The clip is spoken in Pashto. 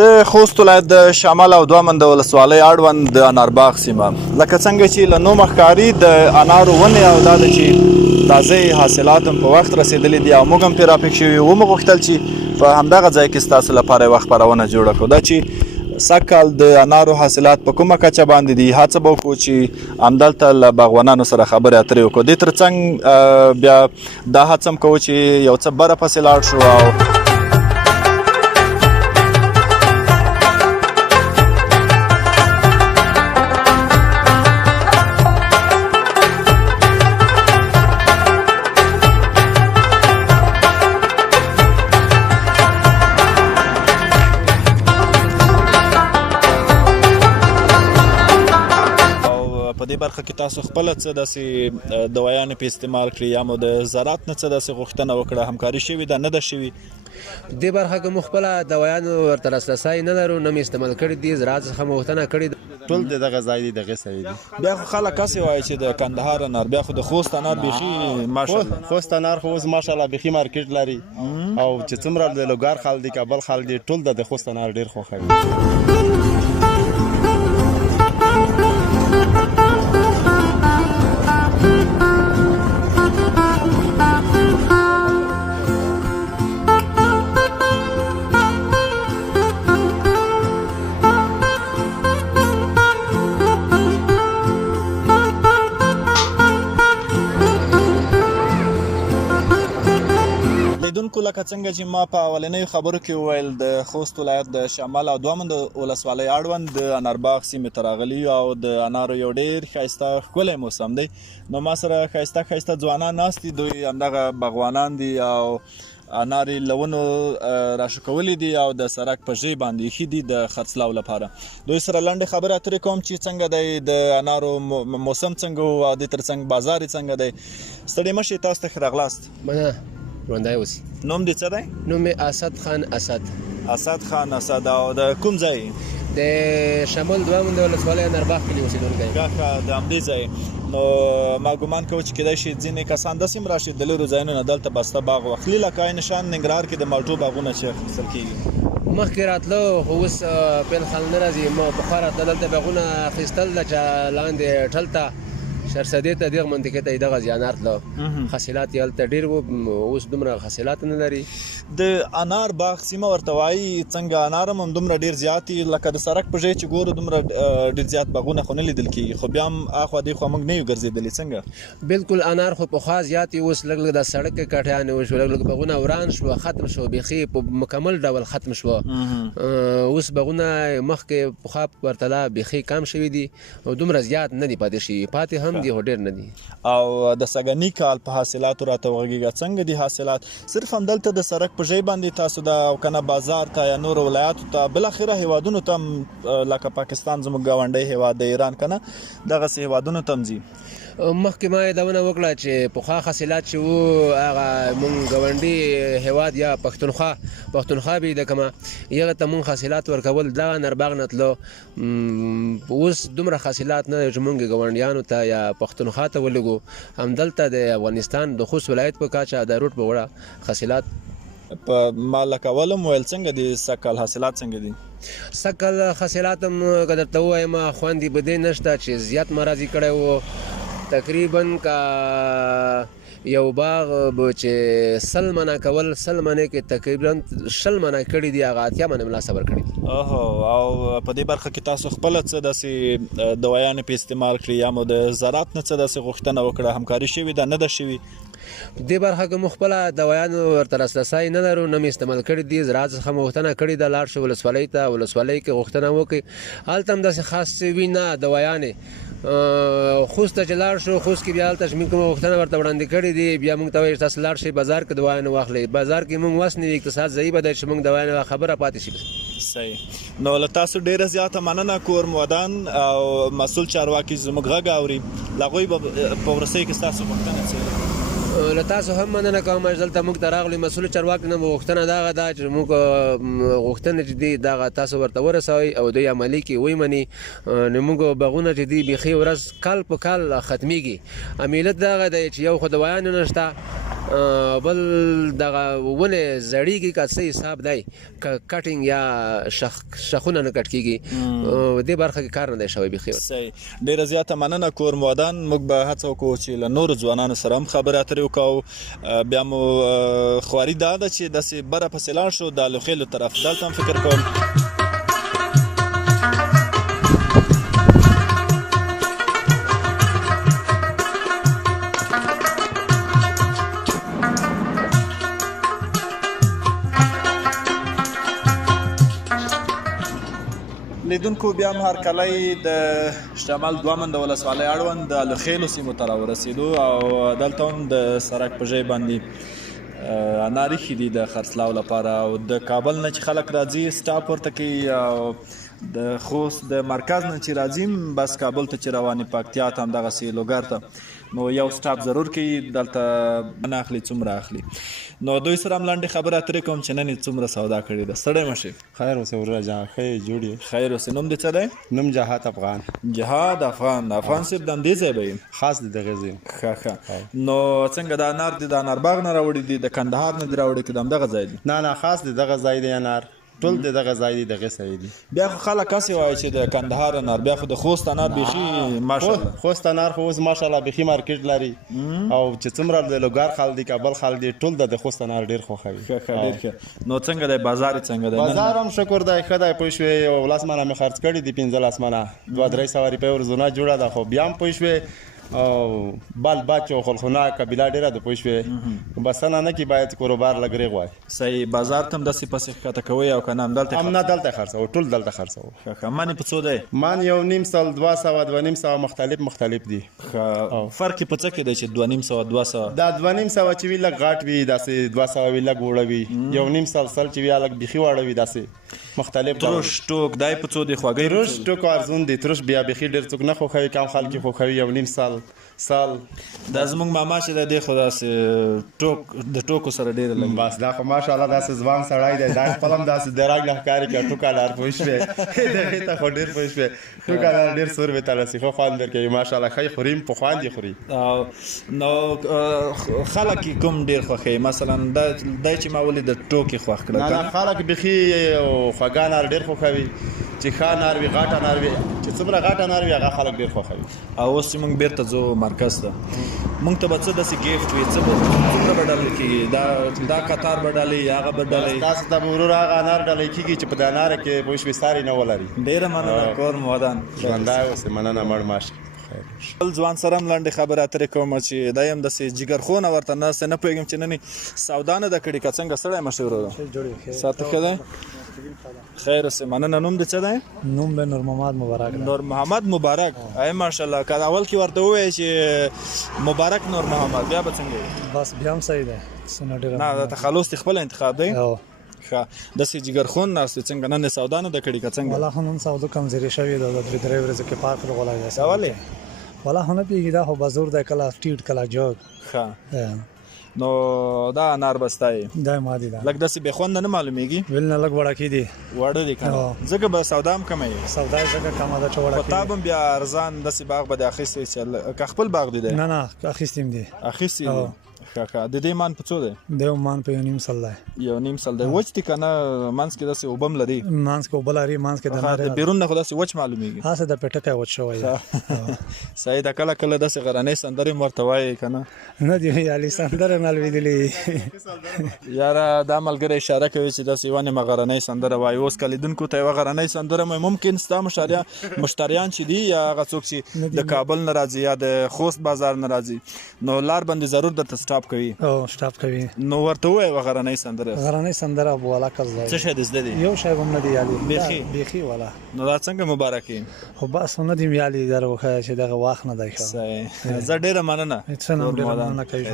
د خوست ولایت د شمال او دوه منده ولسوالۍ اړوند د انارباغ سیمه لکه څنګه چې له نومه ښکاري د انارو ونې او دا ده چې تازه حاصلات هم په وخت رسېدلي دي او موږ هم پرې راپېښ شوي وو. موږ غوښتل چې په همدغه ځای کې ستاسو لپاره یوه خپرونه جوړه کړو. دا چې سږ کال د انارو حاصلات په کومه کچه باندې دي، هڅه به وکړو چې همدلته له باغوانانو سره خبرې اترې وکړو. دې تر څنګ بیا دا هڅه هم کوو چې یو څه بره پسې لاړ شو او په دې برخه کې تاسو خپله څه داسې دوايانې په استعمال کړي یا مو د زراعت نه څه داسې غوښتنه وکړه، همکاري شوې ده نه ده شوې؟ دې برخه کې مو خپله دوايانو ورته لاسرسی نه لرو، نه مې استعمال کړي دي، زراعت څخه مو غوښتنه کړې ده. ټول د دغه ځای دی دغه سوي دي. بیا خو خلک هسې وایي چې د کندهار انار، بیا خو د خوست انار بیخي ماشاءالله خوست انار خو اوس ماشاءالله بیخي مارکیټ لري او چې څومره د لوګار خلک دي کابل خلک دي ټول د خوست انار ډېر خوښوي. لیدونکو لکه څنګه چې ما په اولنیو خبرو کې وویل د خوست ولایت د شمال او دوه منده ولسوالۍ اړوند د انارباغ سیمې ته راغلي یو او د انارو یو ډېر ښایسته ښکلی موسم دی. نو ما سره ښایسته ښایسته ځوانان ناست دي، دوی همدغه باغوانان دي او انار یې له ونو راشکولي دي او د سړک په ژۍ باندې ایښي دي د خرڅلاو لپاره. دوی سره لنډې خبرې اترې کوم چې څنګه دی د انارو موسم څنګه و او دې تر څنګ بازار یې څنګه دی. ستړي مه شئ، تاسو ته ښه راغلاست. مننه، ژوندی اوسئ. نوم دې څه دی؟ نوم مې اسد خان اسد. اسد خان اسد. او د کوم ځای؟ د شمال دوه منده ولسوالۍ انارباغ کلي اوسېدونکی. ښه د همدې ځای. نو ما ګمان کوم چې کیدای شي ځینې کسان داسې هم راشي د لرو ځایونو نه دلته بسته باغ واخلي، لکه عین شان ننګرهار کې د مالټو باغونه چې اخیستل کېږي. مخکې راتلو خو اوس پیل خل نه راځي. ما پخوا راتله دلته باغونه اخیستل ده چې لاندې ټل ته شرسدې ته دغه منطقې ته یې دغه زیانار تله، حاصلات یې هلته ډېر وو، اوس دومره حاصلات نه لري. د انار باغ سیمه ورته وایي، څنګه انار هم دومره ډېر زیات دي، لکه د سړک په ژۍ چې ګورو دومره ډېر زیات باغونه خو نه لیدل کېږي، خو بیا هم اخوا دېخوا موږ نه یو ګرځېدلي. څنګه؟ بلکل انار خو پخوا زیات وي، اوس لږ لږ د سړک کټیانې وشو، لږ لږ باغونه وران شوه، ختم شو، بیخي په مکمل ډول ختم شوه. اوس باغونه مخکې پخوا په پرتله بیخي کم شوي دي او دومره زیات نه دي پاتې شوي، پاتې هم دي خو ډېر نه دي. او د سږني کال په حاصلاتو راته وغږېږه، څنګه دي حاصلات؟ صرف همدلته د سړک په ژۍ باندې تاسو دا او که نه بازار ته یا نورو ولایاتو ته بالاخره هیوادونو ته هم لکه پاکستان زموږ ګاونډی هیواد د ایران که نه دغسې هیوادونو ته هم ځي؟ مخکې ما یادونه وکړه چې پخوا حاصلات چې وو هغه مونږ ګاونډي هیواد یا پښتونخوا به یې د کومه هغه ته مونږ حاصلات ورکول، دغه انارباغ نه تلو. اوس دومره حاصلات نه دی چې مونږ ګاونډیانو ته یا پښتونخوا ته ولګو. همدلته د افغانستان د خوست ولایت په کچه د روټ په وړه حاصلات په ما لکه ولم ویل څنګه دي سږ کال حاصلات څنګه دي؟ سږ کال حاصلات هم که درته ووایم خوند یې بدې نشته چې زیات مرضي کړی وو. تقریبا که یو باغ به چې 100 منه کول، 100 منې کې تقریبا 100 منه کړي دي، هغه 80 منه ملا صبر کړي دي. او په دې برخه کې تاسو خپله څه داسې دوايانې په استعمال کړي یا مو د زراعت نه څه داسې غوښتنه وکړه، همکاري شوې ده نه ده شوې؟ دې برخه کې مو خپله دوايانو ورته لاسرسی نه لرو، نه مې استعمال کړي دي، زراعت څخه مو غوښتنه کړې ده لاړ شو ولسوالۍ ته، ولسوالۍ کې غوښتنه وکړي، هلته هم داسې خاص څه وي نه دوايانې. خوست ته چې لاړ شو، خوست کې بیا هلته چې موږ کومه غوښتنه ورته وړاندې کړې دي، بیا موږ ته وایي تاسو لاړ شئ بازار کې دوايانې واخلئ. بازار کې موږ وس نه وي، اقتصاد ضعیف دی چې موږ دوايانې خبره پاتې شي. صحیح. نو له تاسو ډیره زیاته مننه کورم ودان او مسؤل چارواکي زموږ غږ اوري، له هغوی به په وروستۍ کې ستاسو غوښتنه څه ده؟ له تاسو هم مننه کوم چې دلته موږ ته راغلي. مسؤل چارواکي نه غوښتنه دغه ده چې موږ غوښتنه چې دي دغه تاسو ورته ورسوئ او دوی عملي کړي ومني. نو موږ باغونه چې دي بیخي ورځ کال په کال ختمیږي. امېلت دغه دی چې یو خو دوايانې نشته بل دغه ونې زړیږي که څه حساب دی که کټینګ یا شخونه نه کټ کېږي دې برخه کې کار نه دی شوی بیخي. صحیح، ډېره زیاته مننه کور مو ودان. موږ به هڅه وکړو چې له نورو ځوانانو سره هم خبرې اترې وکړو. بیا مو خواري دا ده چې داسې بره پسې لاړ شو د الوخیلو طرف، دلته هم فکر کوم لیدونکو بیا هم هرکلی د شمال دوامن د ولسوالۍ اړوند د الوخیلو سیمو ته راورسېدو او دلته هم د سړک په ژۍ باندې انار ایښي دي د خرڅلاو لپاره او د کابل نه چې خلک راځي سټاپ ورته کوي او د خوست د مرکز نه چې راځي بس کابل ته چې رواني پکتیا ته همدغسې لوګر ته نو یو سټاپ ضرور کوي، دلته نه اخلي څومره اخلي. نو دوی سره هم لنډې خبرې اترې کوم چې نن یې څومره سودا کړې ده. ستړی مه شې. خیر اوسې ورور جان، ښه یې جوړ یې. خیر اوسې. نوم دې څه دی؟ نوم جهاد افغان. جهاد افغان. افغان صاحب د همدې ځای به یې؟ خاص د دغې ځای. ښه ښه. نو څنګه دا انار دي د انارباغ نه راوړي دي، د کندهار نه دي راوړي که د همدغه ځای دي؟ نه خاص د دغه ځای دی انار، ټول د دغه ځای دی، دغه ځای دی. بیا خو خلک هسې وایي چې د کندهار انار، بیا خو د خوست انار بیخي ماشاءالله. خوست انار خو اوس ماشاءالله بیخي مارکیټ لري او چې څومره د لوګر خلک دي کابل خلک دي ټول د خوست انار ډېر خوښوي. ښه ښه، ډېر ښه. نو څنګه دی بازار یې څنګه دی؟ بازار هم شکر دی ښه دی، پوه شوې. 15 منه مې خرڅ کړي دي، 15 منه 200-300 روپۍ ورځونه جوړه ده، خو بیا هم پوه شوې او بال بچو خلخونه قبیله ډیره ده، پوه شوې. بسنه نه کې باید کاروبار لګري غواړي. صحیح. بازار ته هم داسې پسې ښکته کوئ او که نه همدلته خرڅوو؟ ټول دلته خرڅوو. ښه ښه. من یې په څو دی؟ من 1.5 200 2.5 مختلف دي. ښه. فرق یې په څه کې دی چې 2.5 200؟ دا 2.5 چې وي لږ غاټ وي، داسې 200 وي لږ وړه وي، 1.5 چې وي لږ بیخي واړه وي، داسې مختلف. ترش ټوک دای په څو دی؟ خوږی ترش ټوک ارزون دی. ترش بیا بیخي ډېر څوک نه خوښوي، کم خلک یې خوښوي. 1.5 سال دا زمونږ ماما چې دی خو داسې ټوک د ټوکو سره ډېره لګي. بس دا خو ماشاءالله داسې ځوان سړی دی، دا خپل هم داسې درګ نه ښکاري که ټوکالار، پوه شوې. دغې ته خو ډېر پوه شوې ټوکالار ډېر سور وې ته رسي، ښه خوند درکوي ماشاءالله. ښه یې خوري په خوند یې خوري. نو خلک یې کوم ډېر خوښوي؟ مثلا دی چې ما ولید د ټوکې خوښ کړه؟ نه خلک بیخي خوږه انار ډېر خوښوي، چې ښه انار وي، غټ انار وي، چې څومره غټ انار وي هغه خلک ډېر خوښوي. او اوس چې موږ بېرته ځو مرکز ته، موږ ته به څه داسې ګیفټ وي؟ څومره به ډالۍ کېږي؟ دا قطار به ډالۍ، هغه به ډالۍ؟ تاسو ته به ورور هغه انار ډالۍ کېږي چې په د اناره کې پوه شوې ساری نه ولري. ډېره مننه کور مو ودان. ژوندی اوسې. مننه مړ ماشه. خپل ځوان سره هم لنډې خبرې اترې کوم چې دی هم داسې جګرخونه ورته ناسته نه پوهېږم چې نن یې سودا نه ده کړې که څنګه؟ سړی مشهور ده. ساعته ښه دی؟ خیر اوسې. مننه. نوم دې څه دی؟ نوم به نور محمد مبارک. نور محمد مبارک. ای ماشاءالله. که اول کې ورته ووایې چې مبارک نور محمد بیا به څنګه وي؟ بس بیا هم صحیح دی. نه دا تخلص دې خپل انتخاب دی. ښه. داسې جګرخون ناست دی څنګه؟ نن یې سودا نه ده کړې که څنګه؟ والله خو نن سودا کمزوري شوې ده، د 2-3 ورځې کې پاک راغلی دی. ولې؟ والله خو نه پوهېږي، دا خو بازور دی، کله ټیټ کله جوګ. ښه. نو دا انار به ستا یې؟ دا مادي ده. لږ داسې بې خونده نه معلومېږي؟ ویل نه لږ وړکې دي. وړه دي که نه؟ ځکه به سودا هم کمه یې؟ سودا یې ځکه کمه ده چې وړکې. خو تا به هم بیا ارزان داسې باغ به دې اخیستی چې که خپل باغ دی دی؟ نه اخیستیم دي. اخیستی دي؟ ښه ښه. د دې مان په څو دی؟ د یو مان په 1.5 سل دی. 1.5 سل دی. وچ دي که نه؟ منځ کې داسې اوبه هم لري؟ منځ کې اوبه لري، منځ کې د د بیرون نه خو داسې وچ معلومېږي؟ هسې د پټکی وچ شوی دی. صحیح ده. کله کله داسې غرنۍ سندرې هم ورته وایې که نه؟ نه دي ویلې، سندره نه لوېدلې. یاره دا ملګری اشاره کوي چې داسې یوه نیمه غرنۍ سندره وایي. اوس که لیدونکو ته یوه غرنۍ سندره ممکن ستا مشتریان چې دي یا هغه څوک چې د کابل نه راځي یا د خوست بازار نه راځي نو لار باندې ضرور درته سټاپ کوي. سټاپ کوي. نو ورته ووایه یوه غرنۍ سندره. غرنۍ سندره بوالا کس دی. څه شی دې زده دي؟ یو شی به هم نه دی یادې. بیخي والا. نو دا څنګه مبارک یې؟ خو بس نه دي یادې در وښیه چې دغه وخت نه دی ښه. صحیح. زه ډېره مننه. څه نه ډېره مننه کوي.